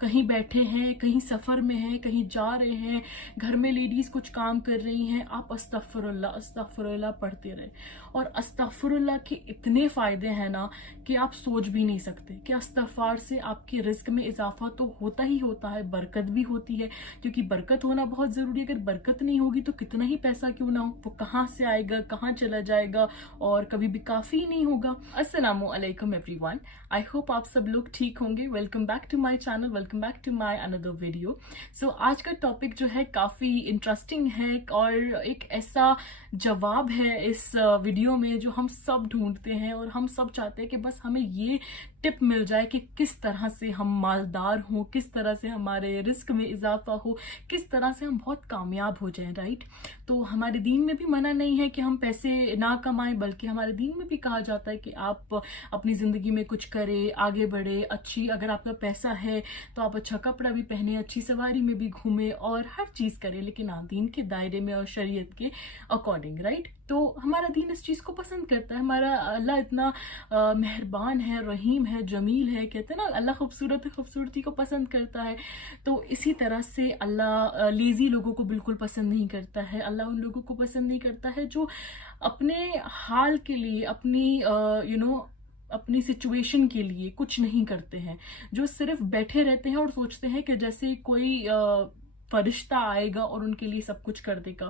कहीं बैठे हैं, कहीं सफ़र में हैं, कहीं जा रहे हैं, घर में लेडीज़ कुछ काम कर रही हैं, आप अस्तगफिरुल्लाह अस्तगफिरुल्लाह पढ़ते रहे। और अस्तगफिरुल्लाह के इतने फ़ायदे हैं ना कि आप सोच भी नहीं सकते कि इस्तिग़फ़ार से आपके रिज़्क़ में इजाफ़ा तो होता ही होता है, बरकत भी होती है, क्योंकि बरकत होना बहुत ज़रूरी है। अगर बरकत नहीं होगी तो कितना ही पैसा क्यों ना हो, वो कहाँ से आएगा, कहाँ चला जाएगा और कभी भी काफ़ी ही नहीं होगा। अस्सलामु अलैकुम एवरीवन, आई होप आप सब लोग ठीक होंगे। Welcome back to my channel, welcome back to my another video. So आज का टॉपिक जो है काफ़ी इंटरेस्टिंग है और एक ऐसा जवाब है इस वीडियो में जो हम सब ढूंढते हैं और हम सब चाहते हैं कि बस हमें ये टिप मिल जाए कि किस तरह से हम मालदार हों, किस तरह से हमारे रिस्क में इजाफा हो, किस तरह से हम बहुत कामयाब हो जाएं, राइट। तो हमारे दीन में भी मना नहीं है कि हम पैसे ना कमाएं, बल्कि हमारे दीन में भी कहा जाता है कि आप अपनी ज़िंदगी में कुछ करें, आगे बढ़े, अच्छी अगर आपका पैसा है तो आप अच्छा कपड़ा भी पहने, अच्छी सवारी में भी घूमें और हर चीज़ करें, लेकिन हाँ दीन के दायरे में और शरीयत के अकॉर्डिंग, राइट। तो हमारा दीन इस चीज़ को पसंद करता है। हमारा अल्लाह इतना मेहरबान है, रहीम है, जमील है, कहते हैं ना अल्लाह खूबसूरत है, खूबसूरती को पसंद करता है। तो इसी तरह से अल्लाह लेज़ी लोगों को बिल्कुल पसंद नहीं करता है। अल्लाह उन लोगों को पसंद नहीं करता है जो अपने हाल के लिए, अपनी अपनी सिचुएशन के लिए कुछ नहीं करते हैं, जो सिर्फ बैठे रहते हैं और सोचते हैं कि जैसे कोई फरिश्ता आएगा और उनके लिए सब कुछ कर देगा।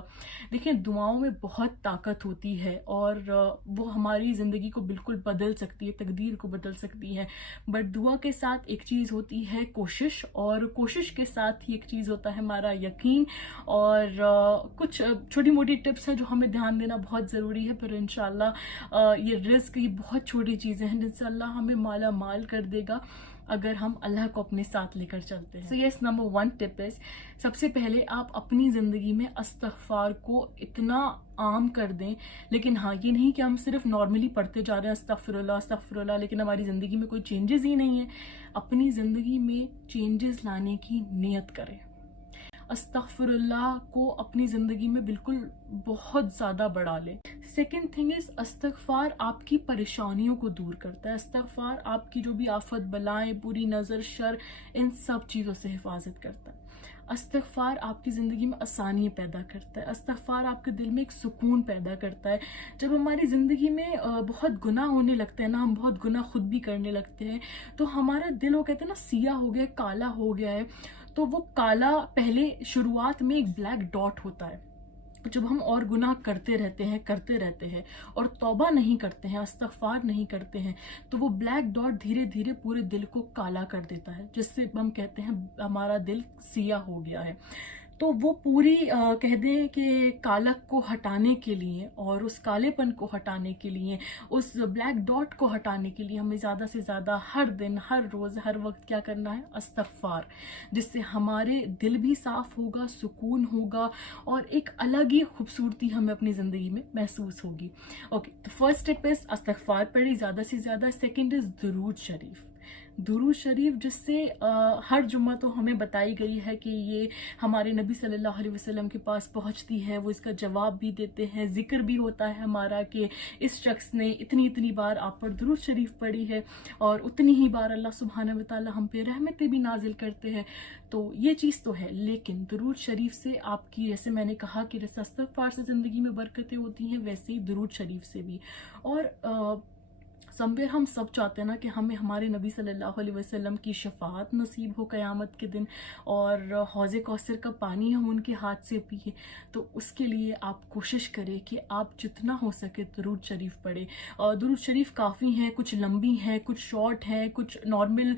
देखिए, दुआओं में बहुत ताकत होती है और वो हमारी ज़िंदगी को बिल्कुल बदल सकती है, तकदीर को बदल सकती है। बट दुआ के साथ एक चीज़ होती है कोशिश, और कोशिश के साथ ही एक चीज़ होता है हमारा यकीन। और कुछ छोटी मोटी टिप्स हैं जो हमें ध्यान देना बहुत ज़रूरी है। फिर इंशाल्लाह ये रिस्क, ये बहुत छोटी चीज़ें हैं जिनसे अल्लाह हमें माला माल कर देगा अगर हम अल्लाह को अपने साथ लेकर चलते हैं। So yes, number 1 tip is, सबसे पहले आप अपनी ज़िंदगी में इस्तिग़फ़ार को इतना आम कर दें। लेकिन हाँ, ये नहीं कि हम सिर्फ नॉर्मली पढ़ते जा रहे हैं अस्तग़फ़िरुल्लाह अस्तग़फ़िरुल्लाह, लेकिन हमारी ज़िंदगी में कोई चेंजेस ही नहीं है। अपनी ज़िंदगी में चेंजेस लाने की नियत करें। अस्तग़फ़िरुल्लाह को अपनी ज़िंदगी में बिल्कुल बहुत ज़्यादा बढ़ा लें। सेकेंड थिंग इज़, इस्तिग़फ़ार आपकी परेशानियों को दूर करता है। इस्तिग़फ़ार आपकी जो भी आफ़त, बलाएँ, बुरी नज़र, शर, इन सब चीज़ों से हिफाजत करता है। इस्तिग़फ़ार आपकी ज़िंदगी में आसानी पैदा करता है। इस्तिग़फ़ार आपके दिल में एक सुकून पैदा करता है। जब हमारी ज़िंदगी में बहुत गुनाह होने लगते हैं ना, हम बहुत गुनाह खुद भी करने लगते हैं, तो हमारा दिल, वो कहते हैं ना, सियाह हो गया, काला हो गया है। तो वो काला पहले शुरुआत में एक ब्लैक डॉट होता है। जब हम और गुनाह करते रहते हैं और तौबा नहीं करते हैं, इस्तिग़फ़ार नहीं करते हैं, तो वो ब्लैक डॉट धीरे धीरे पूरे दिल को काला कर देता है, जिससे हम कहते हैं हमारा दिल सियाह हो गया है। तो वो पूरी कह दें कि कालक को हटाने के लिए और उस कालेपन को हटाने के लिए, उस ब्लैक डॉट को हटाने के लिए हमें ज़्यादा से ज़्यादा हर दिन, हर रोज़, हर वक्त क्या करना है? इस्तिग़फ़ार। जिससे हमारे दिल भी साफ़ होगा, सुकून होगा और एक अलग ही खूबसूरती हमें अपनी ज़िंदगी में महसूस होगी। ओके, तो फर्स्ट स्टेप इज़ इस्तिग़फ़ार पढ़ें ज़्यादा से ज़्यादा। सेकेंड इज़ दुरूद शरीफ। दुरूद शरीफ, जिससे हर जुम्मा तो हमें बताई गई है कि ये हमारे नबी सल्लल्लाहु अलैहि वसल्लम के पास पहुंचती है, वो इसका जवाब भी देते हैं, जिक्र भी होता है हमारा कि इस शख्स ने इतनी इतनी बार आप पर दुरूद शरीफ पढ़ी है और उतनी ही बार अल्लाह सुब्हानहू व तआला हम पे रहमतें भी नाजिल करते हैं। तो ये चीज़ तो है, लेकिन दुरूद शरीफ से आपकी, जैसे मैंने कहा कि जैसे इस्तिग़फ़ार से ज़िंदगी में बरकतें होती हैं, वैसे ही दुरूद शरीफ से भी। और समवेयर हम सब चाहते हैं ना कि हमें हमारे नबी सल्लल्लाहु अलैहि वसल्लम की शफ़ाअत नसीब हो क़यामत के दिन और हौज़े कौसर का पानी हम उनके हाथ से पिए। तो उसके लिए आप कोशिश करें कि आप जितना हो सके दुरूद शरीफ पढ़ें। दुरूद शरीफ काफ़ी हैं, कुछ लंबी हैं, कुछ शॉर्ट हैं, कुछ नॉर्मल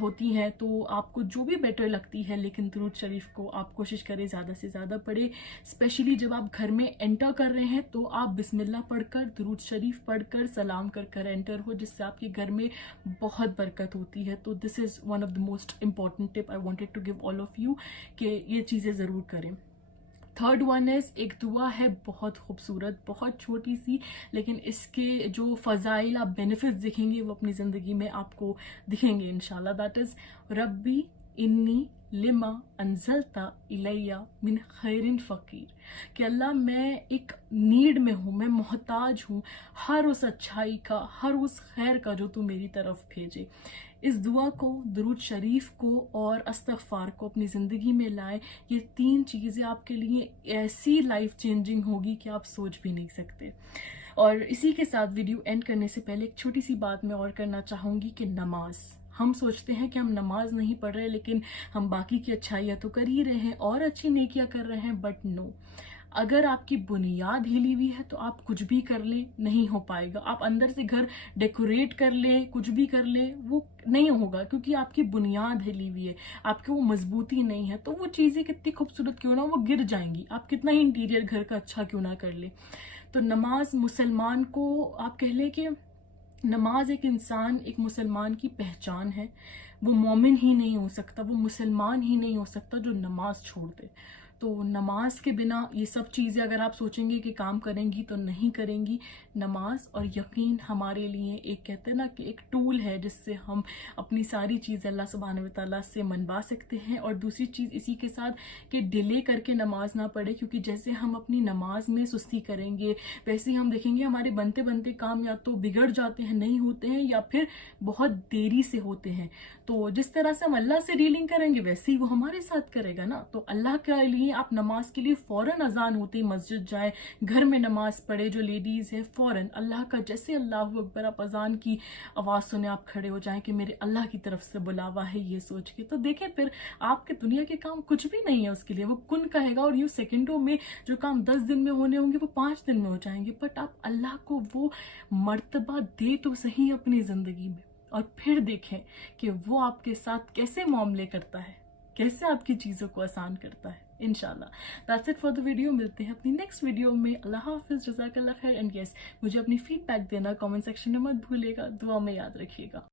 होती हैं, तो आपको जो भी बेटर लगती है, लेकिन दुरूद शरीफ को आप कोशिश करें ज़्यादा से ज़्यादा पढ़ें। स्पेशली जब आप घर में एंटर कर रहे हैं तो आप बिस्मिल्लाह पढ़कर, दुरूद शरीफ पढ़कर, सलाम कर कर एंटर हो, जिससे आपके घर में बहुत बरकत होती है। तो this is one of the most important tip I wanted to give all of you कि ये चीज़ें ज़रूर करें। थर्ड वन इज़, एक दुआ है बहुत खूबसूरत, बहुत छोटी सी, लेकिन इसके जो फ़ज़ाइल, आप बेनिफिट्स दिखेंगे वो अपनी ज़िंदगी में आपको दिखेंगे इंशाल्लाह। दैट इज़, रब्बी इन्नी लिमा अंज़लता इलैया मिन खैरिन फ़कीर। कि अल्लाह, मैं एक नीड में हूँ, मैं मोहताज हूँ हर उस अच्छाई का, हर उस खैर का जो तू मेरी तरफ भेजे। इस दुआ को, दुरूद शरीफ को और इस्तग़फ़ार को अपनी ज़िंदगी में लाएं। ये 3 चीज़ें आपके लिए ऐसी लाइफ चेंजिंग होगी कि आप सोच भी नहीं सकते। और इसी के साथ वीडियो एंड करने से पहले एक छोटी सी बात मैं और करना चाहूँगी कि नमाज, हम सोचते हैं कि हम नमाज नहीं पढ़ रहे लेकिन हम बाकी की अच्छाइयाँ तो कर ही रहे हैं और अच्छी नेकियां कर रहे हैं, बट नो, अगर आपकी बुनियाद हिली हुई है तो आप कुछ भी कर लें नहीं हो पाएगा। आप अंदर से घर डेकोरेट कर लें, कुछ भी कर लें, वो नहीं होगा, क्योंकि आपकी बुनियाद हिली हुई है, आपकी वो मजबूती नहीं है। तो वो चीज़ें कितनी खूबसूरत क्यों ना वो गिर जाएंगी, आप कितना ही इंटीरियर घर का अच्छा क्यों ना कर ले। तो नमाज मुसलमान को, आप कह लें कि नमाज एक मुसलमान की पहचान है। वो मोमिन ही नहीं हो सकता, वो मुसलमान ही नहीं हो सकता जो नमाज छोड़ दे। तो नमाज के बिना ये सब चीज़ें अगर आप सोचेंगे कि काम करेंगी तो नहीं करेंगी। नमाज और यकीन हमारे लिए एक, कहते हैं ना कि एक टूल है जिससे हम अपनी सारी चीज़ अल्लाह सुब्हानहू व तआला से मनवा सकते हैं। और दूसरी चीज़ इसी के साथ कि डिले करके नमाज ना पढ़े, क्योंकि जैसे हम अपनी नमाज में सुस्ती करेंगे वैसे ही हम देखेंगे हमारे बनते बनते काम या तो बिगड़ जाते हैं, नहीं होते हैं, या फिर बहुत देरी से होते हैं। तो जिस तरह से हम अल्लाह से डीलिंग करेंगे वैसे ही वो हमारे साथ करेगा ना। तो अल्लाह के लिए आप नमाज के लिए फौरन अजान होते ही मस्जिद जाए, घर में नमाज पढ़े। जो लेडीज है फौरन अल्लाह का, जैसे अल्लाहू अकबर आप अजान की आवाज सुने आप खड़े हो जाएं कि मेरे अल्लाह की तरफ से बुलावा है, ये सोच के। तो देखें फिर आपके दुनिया के काम कुछ भी नहीं है उसके लिए, वो कुन कहेगा और यूं सेकंडों में जो काम 10 दिन में होने होंगे वो 5 दिन में हो जाएंगे। बट आप अल्लाह को वो मर्तबा दे तो सही अपनी जिंदगी में, और फिर देखें कि वो आपके साथ कैसे मामले करता है, कैसे आपकी चीज़ों को आसान करता है। इंशाल्लाह that's it for the video. मिलते हैं अपनी नेक्स्ट वीडियो में। अल्लाह हाफिज़, जज़ाकल्लाह खैर। एंड यस, मुझे अपनी फीडबैक देना कमेंट सेक्शन में मत भूलिएगा, दुआ में याद रखिएगा।